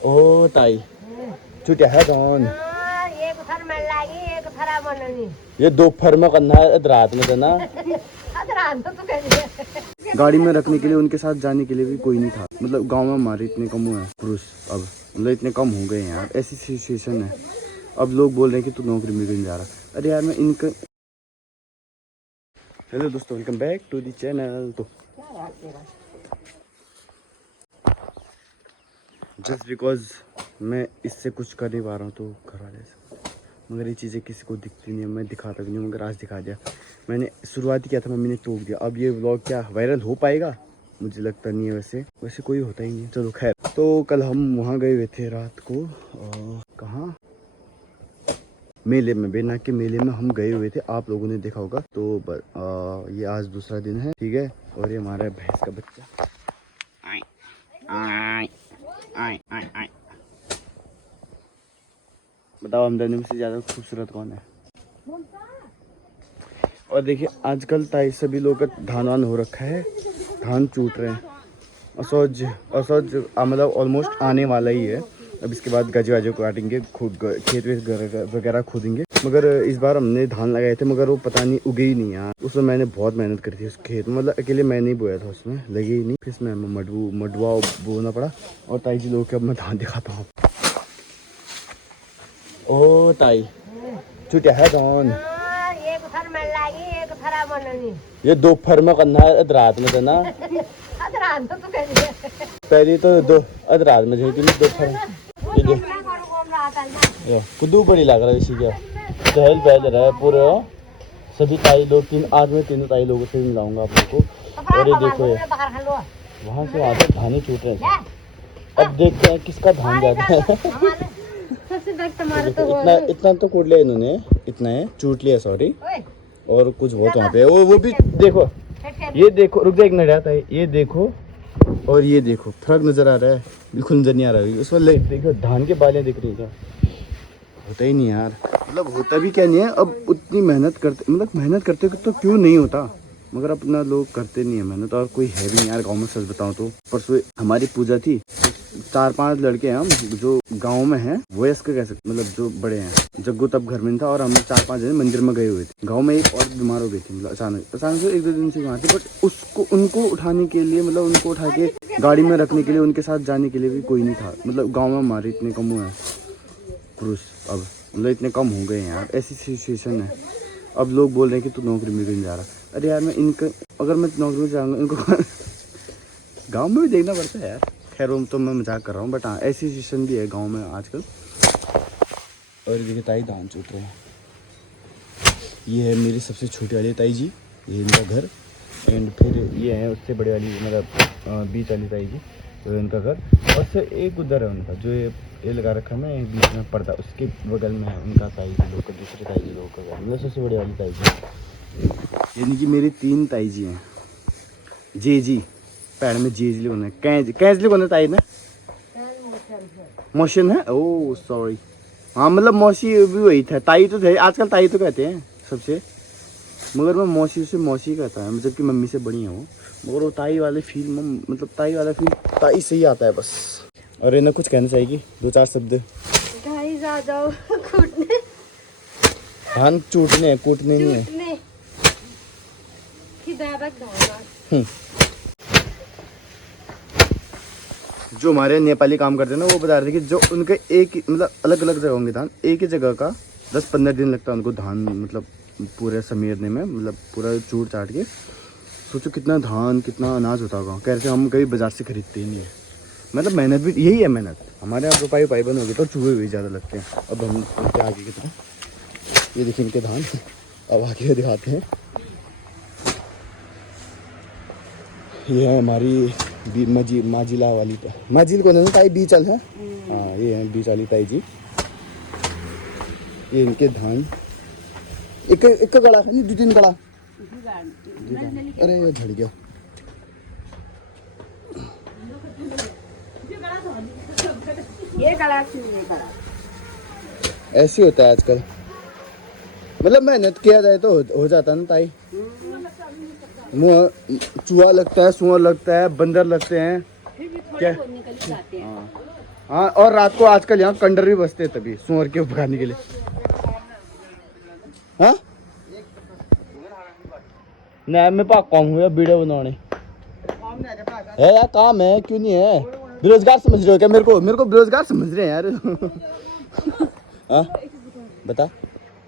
ओ ताई छुट्टी है कौन एक थर में लागी एक थरा बननी ये दोपहर में करना है रात में देना रात तो कह गाड़ी में रखने के लिए उनके साथ जाने के लिए भी कोई नहीं था। मतलब गांव में हमारे इतने कम हुए हैं पुरुष, अब मतलब इतने कम हो गए हैं यार, ऐसी सिचुएशन है। अब लोग बोल रहे हैं कि तू नौकरी में नहीं जा रहा। अरे यार मैं इनका हेलो दोस्तों, welcome back to the channel. तो जस्ट बिकॉज मैं इससे कुछ कर नहीं पा रहा हूँ तो घर वाले से, मगर ये चीज़ें किसी को दिखती नहीं है, मैं दिखाता भी नहीं, मगर आज दिखा दिया। मैंने शुरुआत ही किया था, मम्मी ने टोक दिया। अब ये व्लॉग क्या वायरल हो पाएगा मुझे लगता नहीं है, वैसे कोई होता ही नहीं है। चलो खैर, तो कल हम वहाँ गए हुए थे रात को, कहाँ, मेले में, बेना के मेले में हम गए हुए थे, आप लोगों ने देखा होगा। तो ये आज दूसरा दिन है, ठीक है। और ये हमारा भैंस का बच्चा, आय आय आय आय आय। बताओ हम दोनों में से ज़्यादा खूबसूरत कौन है? और देखिए आजकल ताई सभी लोग का धान वान हो रखा है, धान चूट रहे हैं। असौज मतलब ऑलमोस्ट आने वाला ही है। अब इसके बाद गजे वाजे को काटेंगे, खुद खेत वगैरह खोदेंगे। मगर इस बार हमने धान लगाए थे, मगर वो पता नहीं उगे ही नहीं यार। उसमें मैंने बहुत मेहनत करी थी उस खेत में, मतलब अकेले मैं नहीं बोया था, उसमें लगे ही नहीं। फिर इसमें मडवा बोना पड़ा। और ताई जी लोग के अब मैं धान दिखाता हूँ। ओ ताई छुट्टी है कौन एक थर में लागी एक थरा बननी ये दोपहर में करना है रात में देना रात तो कह पहले तो दो रात में जाती नहीं, दोपहर ये दो कुदू बड़ी लग रहा है इसी का चहल पहल रहा है पूरे। सभी ताई लोग आज में तीनों ताई लोगों से मिलाऊंगा आप लोग को। और ये देखो वहाँ से आते धाने छूट रहे हैं। अब देखते हैं किसका धान ज्यादा है। इतना तो कूट लिया इन्होंने, इतना है चूट लिया, सॉरी। और कुछ बहुत वहाँ पे वो भी देखो, ये देखो, रुक जा एक मिनट आता है, ये देखो और ये देखो, फर्क नजर आ रहा है? बिल्कुल नजर नहीं आ रहा है। उसमें देखो धान के बालें दिख रही है। होता ही नहीं यार, मतलब होता भी क्या नहीं है। अब उतनी मेहनत करते, मतलब मेहनत करते तो क्यों नहीं होता, मगर अपना लोग करते नहीं है मेहनत। और कोई है भी नहीं यार गाँव में, सच बताऊँ तो। परसों हमारी पूजा थी, 4-5 लड़के हैं हम जो गांव में हैं, वयस्क कह सकते, मतलब जो बड़े हैं। जग्गू तब घर में था और हम 4-5 जने मंदिर में गए हुए थे। गांव में एक और बीमार हो गई थी, मतलब अचानक से 1-2 दिन से बीमार थी। बट उनको उठाने के लिए, मतलब उनको उठा के गाड़ी में रखने के लिए, उनके साथ जाने के लिए भी कोई नहीं था। मतलब गाँव में हमारे इतने कम हुए हैं पुरुष, अब मतलब इतने कम हो गए हैं यार, ऐसी सिचुएशन है। अब लोग बोल रहे हैं कि तू नौकरी में नहीं जा रहा। अरे यार मैं इनका, अगर मैं नौकरी में जाऊँगा इनको गाँव में भी देखना पड़ता है यार। खैर तो मैं मजाक कर रहा हूँ, बट हाँ ऐसी सिचुएशन भी है गांव में आजकल। और देखिए ताई धान चूट रहे हैं। ये है मेरी सबसे छोटी वाली ताई जी, ये इनका घर। एंड फिर ये है उससे बड़े वाली, मतलब बीच वाली ताई जी, तो इनका घर। और सिर्फ एक उधर है उनका, जो ये लगा रखा है मैं बीच में पर्दा, उसके बगल में है उनका ताई जी लोग का, दूसरी ताई जी लोग का घर, मतलब सबसे बड़ी वाली ताई जी। यानी कि मेरी 3 ताई जी हैं। जी पैर में जी लिखना है, कैंज लिखना ताई ना, मोशन है। ओह सॉरी, हाँ मतलब मौसी भी वही था, ताई तो थे, आजकल ताई तो कहते हैं सबसे, मगर मैं मौसी से मौसी कहता है, जबकि मम्मी से बड़ी है वो। मगर वो ताई वाले फील, मतलब ताई वाला फील ताई से ही आता है बस। और इन्हें कुछ कहना चाहेगी, 2-4 शब्द। धान चूटने हैं, कूटने नहीं है। जो हमारे नेपाली काम करते हैं ना, वो बता रहे थे कि जो उनके एक, मतलब अलग अलग जगह होंगे धान, एक ही जगह का 10-15 दिन लगता है उनको धान, मतलब पूरे समेरने में, मतलब पूरा चूट चाट के। सोचो कितना धान, कितना अनाज होता होगा। कह रहे थे हम कभी बाजार से खरीदते ही नहीं है, मतलब मेहनत भी यही है मेहनत। हमारे यहाँ रोपाई वपाई बंद होगी तो चूहे भी ज़्यादा लगते हैं। अब हम उनके आगे की तरफ, ये देखिए इनके धान, अब आगे दिखाते हैं। ये है हमारी माजिला वाली, माजिल को ताई बीचल है, हाँ ये है बीच वाली ताई जी। ये इनके धान, एक गड़ा है नहीं, 2-3 गड़ा। अरे ये झड़ गया। ये गड़ा ऐसे होता है आजकल, मतलब मेहनत किया जाए तो हो जाता है ना ताई। चूहा लगता है, सुअर लगता है, बंदर लगते हैं, क्या? हाँ हाँ, और रात को आजकल यहाँ कंडर भी बसते हैं तभी सुअर के भगाने के लिए। हाँ नहीं, मैं पाक कौन हूँ वीडियो बनाने है यार, काम है क्यों नहीं है? बेरोजगार समझ रहे हो क्या मेरे को बेरोजगार समझ रहे हैं यार। हाँ बता।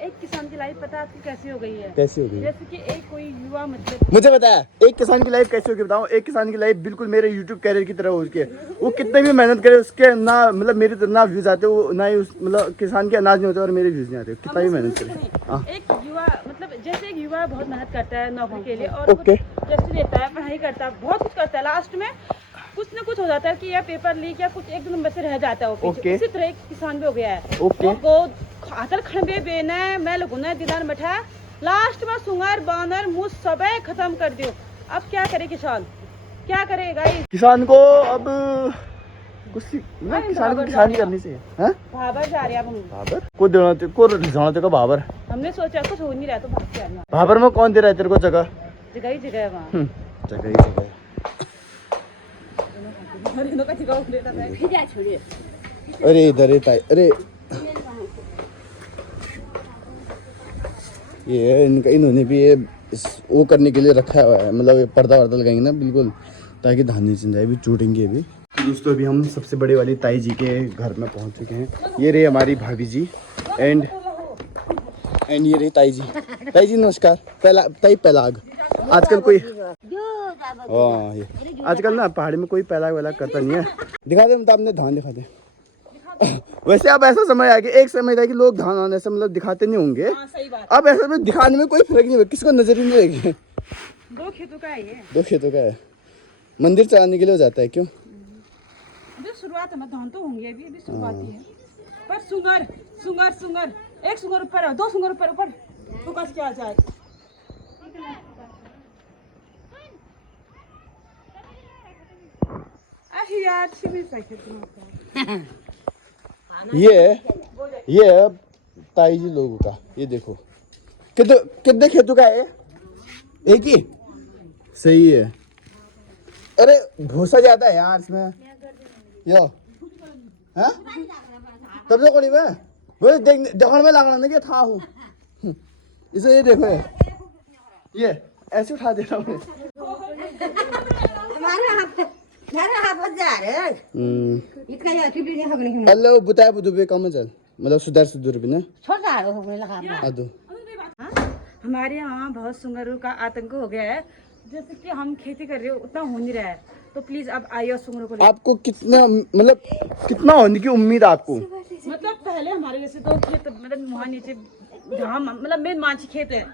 एक किसान की लाइफ पता आपकी कैसी हो गई है? कैसी हो गई? जैसे कि एक कोई युवा मतलब मुझे बताया एक किसान की लाइफ कैसी होगी बताऊं। एक किसान की लाइफ बिल्कुल मेरे YouTube कैरियर की तरह हो चुकी है। वो कितने भी मेहनत करे उसके ना मतलब मेरी तरह ना व्यूज आते, वो ना ही उस मतलब किसान के अनाज नहीं होते और मेरे व्यूज नहीं आते, कितना भी मेहनत करे। हाँ एक युवा मतलब जैसे एक युवा बहुत मेहनत करता है नौकरी के लिए और ओके। जैसे देता है, पढ़ाई करता है, बहुत कुछ करता है, लास्ट में कुछ ना कुछ हो जाता है कि या पेपर लीक या कुछ एक दो नंबर से रह जाता है वो पीछे। ओके। इसी तरह एक किसान भी हो गया है। ओके। वो खातर खड़बे बेने मैं लगुना दिदान बैठा लास्ट में सुंगर बानर मुझ सबे खत्म कर दियो। अब क्या करे किसान, क्या करेगा? किसान को अब कुछ किसान को किसान ही करनी चाहिए। हाँ भाबर जा रहे हैं अब हम। बाबर को देना को रिझाना तेरे को बाबर। हमने सोचा कुछ हो नहीं रहा तो भाग के आना। बाबर में कौन दे रहा है तेरे को जगह? जगह ही जगह है वहाँ। जगह ही जगह है। अरे इधर अरे ये इन्होंने भी ये वो करने के लिए रखा हुआ है, मतलब ये पर्दा वर्दा लगाएंगे ना बिल्कुल ताकि धान नहीं चिंजाए। अभी चूटेंगे अभी। तो दोस्तों अभी हम सबसे बड़े वाली ताई जी के घर में पहुंच चुके हैं। ये रही हमारी भाभी जी एंड ये रही ताई जी। ताई जी नमस्कार। पैलाग आजकल कोई ये आजकल ना पहाड़ी में कोई पैलाग वैलाग करता नहीं है। दिखा दे मतलब आपने धान दिखा दे। वैसे अब ऐसा समय आ गया, एक समय था कि लोग धान आने से मतलब दिखाते नहीं होंगे। सही बात। अब ऐसा में दिखाने में कोई फर्क नहीं हुआ, किसको नजर ही नहीं लगी। दो खेतों का है ये। दो खेतों का है, मंदिर चलाने के लिए हो जाता है। क्यों? अभी शुरुआत है, धान तो होंगे अभी शुरुआत ही है। पर सुंगर सुंगर सुंगर एक सुंगर ऊपर है, दो सुंगर ऊपर ऊपर फोकस किया जाए। यार ये ताई जी लोगों का ये देखो कितने खेतों का है? एक ही सही है। अरे भूसा ज्यादा है यार इसमें यो। हाँ तब तो कोई में वो देखने में लगना नहीं कि था हूँ इसे। ये देखो ये ऐसे उठा दे रहा हूँ। हेलो बताया बुधुबे कम चल मतलब सुधार सुधर भी ना आदो। हमारे यहाँ बहुत सुंगरों का आतंक हो गया है। जैसे कि हम खेती कर रहे हो उतना हो नहीं रहा है, तो प्लीज अब आइए सुंगरों को। आपको कितना मतलब कितना होने की उम्मीद आपको? मतलब पहले हमारे जैसे दो खेत मतलब वहाँ नीचे जहाँ मतलब मेन माछी खेत है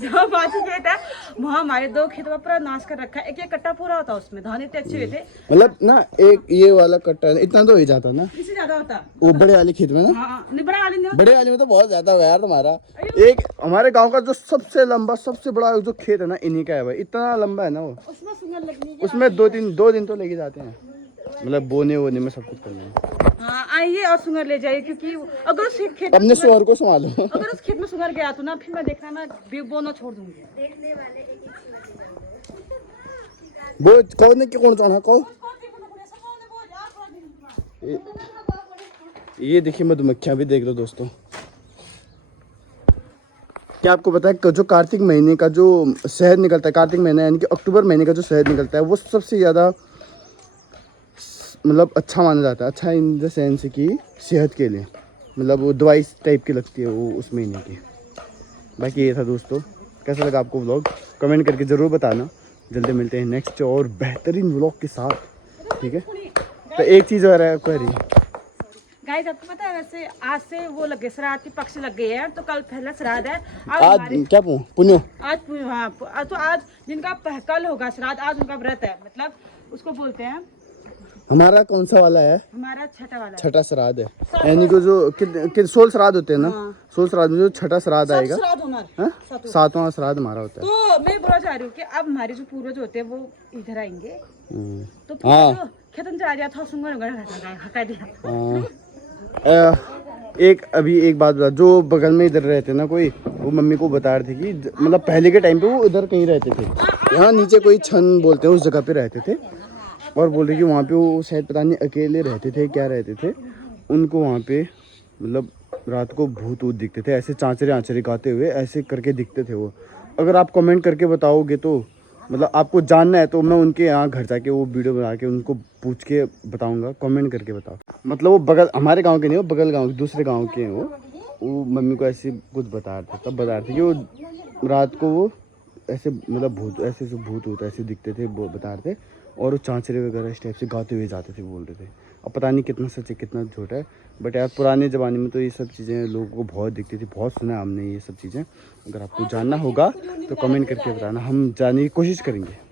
जहाँ माछी खेत है वहाँ हमारे दो खेतों का पूरा नाश कर रखा है। एक कट्टा पूरा होता उसमें धान इतने अच्छे हुए थे। मतलब ना एक ये वाला कट्टा इतना तो हो ही जाता ना, इससे ज्यादा होता वो बड़े वाले खेत में ना। हाँ, नहीं बड़ा वाले नहीं बड़े वाले में तो बहुत ज्यादा होगा यार तुम्हारा। एक हमारे गांव का जो सबसे लंबा सबसे बड़ा जो खेत है ना इन्हीं का है भाई, इतना लंबा है ना वो। उसमें सुंगर लगनी उसमें दो दिन तो लेके जाते हैं, मतलब बोने में सब कुछ करना है। हाँ आइए और सुंगर ले जाइए, क्योंकि अगर उस खेत अपने सुअर को संभालो। अगर उस खेत में सुंगर गया तो ना फिर मैं देखना मैं बोना छोड़ दूंगी। वो कौन है कि कौन सा कौन? ये देखिए मधुमक्खियां भी देख लो दोस्तों। क्या आपको पता है जो कार्तिक महीने का जो शहद निकलता है, कार्तिक महीना यानी कि अक्टूबर महीने का जो शहद निकलता है वो सबसे ज़्यादा मतलब अच्छा माना जाता है। अच्छा इन द सेंस की सेहत के लिए, मतलब वो दवाई टाइप की लगती है वो उस महीने की। बाकी ये था दोस्तों, कैसा लगा आपको व्लॉग कमेंट करके ज़रूर बताना। जल्दी मिलते हैं नेक्स्ट और बेहतरीन व्लॉग के साथ, ठीक है? तो एक चीज़ और है कह रही गाइस, आपको पता है वैसे आज से वो लगे श्राद्ध के पक्ष लग गए हैं, तो कल पहला श्राद्ध है। आज क्या पुण्यो आज हाँ, तो आज जिनका कल होगा श्राद्ध, आज उनका व्रत है, मतलब उसको बोलते हैं। हमारा कौन सा वाला है? हमारा छठा वाला छठा श्राद्ध है, यानी कि जो 16 श्राद्ध होते हैं ना, 16 श्राद्ध में जो छठा श्राद्ध आएगा, सातवां श्राद्ध हमारा होता है। तो मैं बोला चाह रही हूँ कि अब हमारे जो पूर्वज होते हैं वो इधर आएंगे, तो हाँ खेतन जा रहा था सुंगर हटा दिया। एक बात बता, जो बगल में इधर रहते ना कोई, वो मम्मी को बता रहे थे कि मतलब पहले के टाइम पे वो उधर कहीं रहते थे, यहाँ नीचे कोई छन बोलते हैं उस जगह पे रहते थे। और बोल रहे कि वहाँ पे वो शायद पता नहीं अकेले रहते थे क्या रहते थे, उनको वहाँ पे मतलब रात को भूत वूत दिखते थे, ऐसे चांचरे आंचरे गाते हुए ऐसे करके दिखते थे वो। अगर आप कमेंट करके बताओगे तो मतलब आपको जानना है तो मैं उनके यहाँ घर जाके वो वीडियो बना के उनको पूछ के बताऊंगा, कमेंट करके बताओ। मतलब वो बगल हमारे गांव के नहीं, वो बगल गांव के दूसरे गांव के हैं वो मम्मी को ऐसे कुछ बता रहे थे, तब बता रहे थे कि वो रात को वो ऐसे मतलब भूत ऐसे जो भूत होता ऐसे दिखते थे वो बता रहे थे, और वो चांचरे वगैरह इस टाइप से गाते हुए जाते थे बोल रहे थे। अब पता नहीं कितना सच है कितना झूठ है, बट यार पुराने ज़माने में तो ये सब चीज़ें लोगों को बहुत दिखती थी, बहुत सुना है हमने ये सब चीज़ें। अगर आपको जानना होगा तो कमेंट करके बताना, हम जानने की कोशिश करेंगे।